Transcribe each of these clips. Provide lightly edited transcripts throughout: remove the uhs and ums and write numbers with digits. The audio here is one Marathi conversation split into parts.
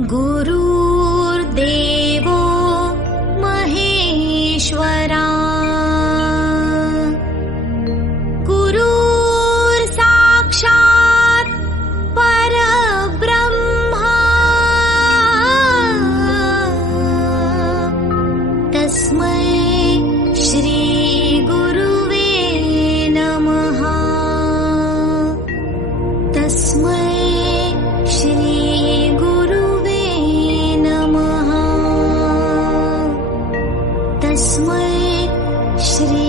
गुरुर्देवो महेश्वरा गुरुर्साक्षात् परब्रह्मा तस्मै श्री गुरुवे नमः तस्मै श्री गुरुवे नमः तस्मै श्री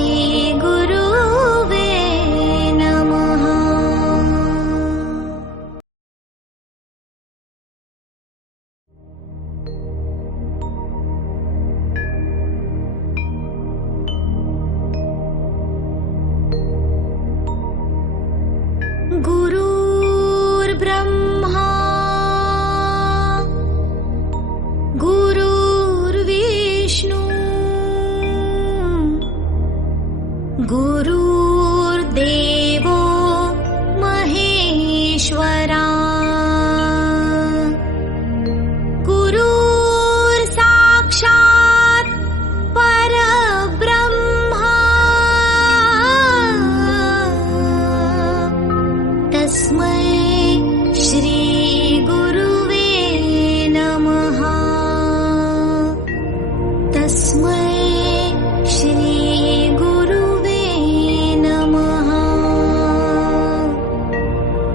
गुरुवे नमः गुरुर्ब्रह्मा गुरुर्विष्णु गुरुर्देवो महेश्वरा गुरुर्साक्षात् परब्रह्मा तस्मै श्री गुरुवे नमः तस्मै श्री गुरुवे नमः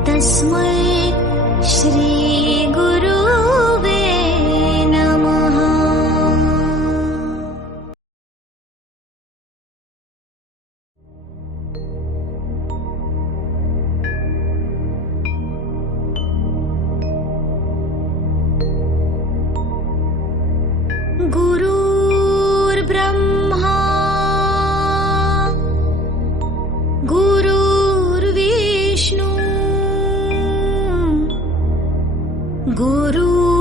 तस्मै श्री गुरुवे नमः गुरुर्ब्रह्मा गुरुर्विष्णु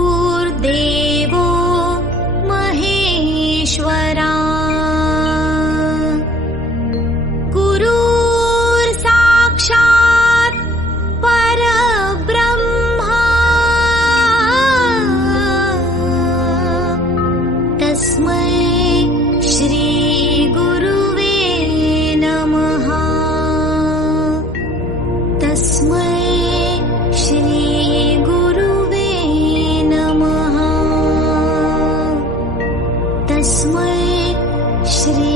गुरुर्देवो महेश्वरा गुरुर्साक्षात् परब्रह्मा तस्मै श्री गुरुवे नमः तस्मै श्री गुरुवे नमः तस्मै श्री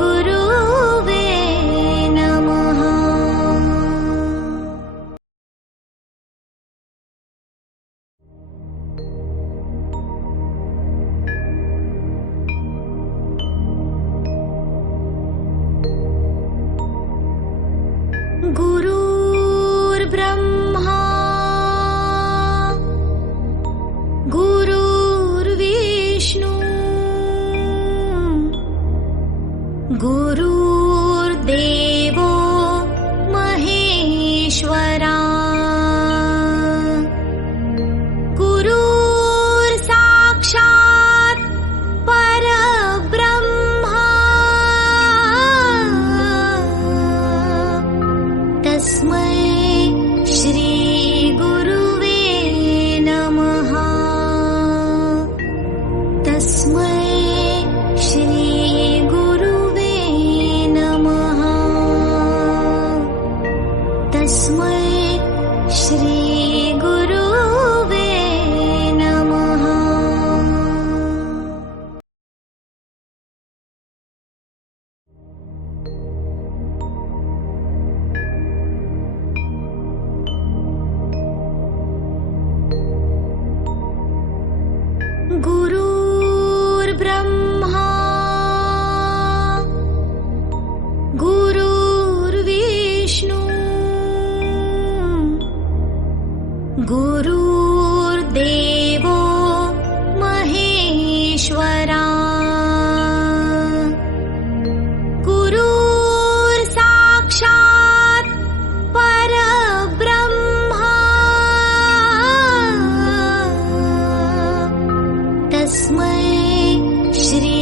गुरुवे नमः गुरुर्ब्रह्मा गुरुर्विष्णु गुरुर्देवो महेश्वरा गुरुर्साक्षात् परब्रह्मा तस्मै श्री गुरुवे नमः तस्मै श्री गुरुवे नमः तस्मै श्री गुरुवे नमः गुरुर्ब्रह्मा गुरुर्विष्णु गुरुर्देवो महेश्वरा गुरुर्साक्षात् परब्रह्मा तस्मै श्री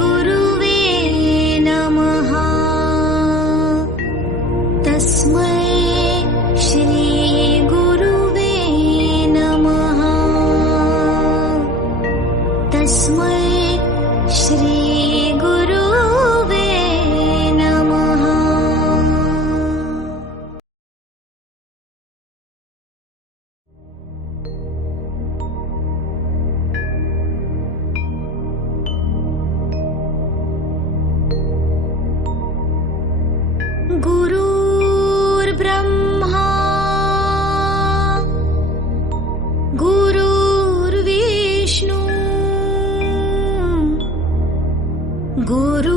गुरुवे नमः तस्मै श्री गुरुवे नमः तस्मै श्रीगुरुवे नमः। गुरुर्ब्रह्मा गुरुर्विष्णु गुरुर्देवो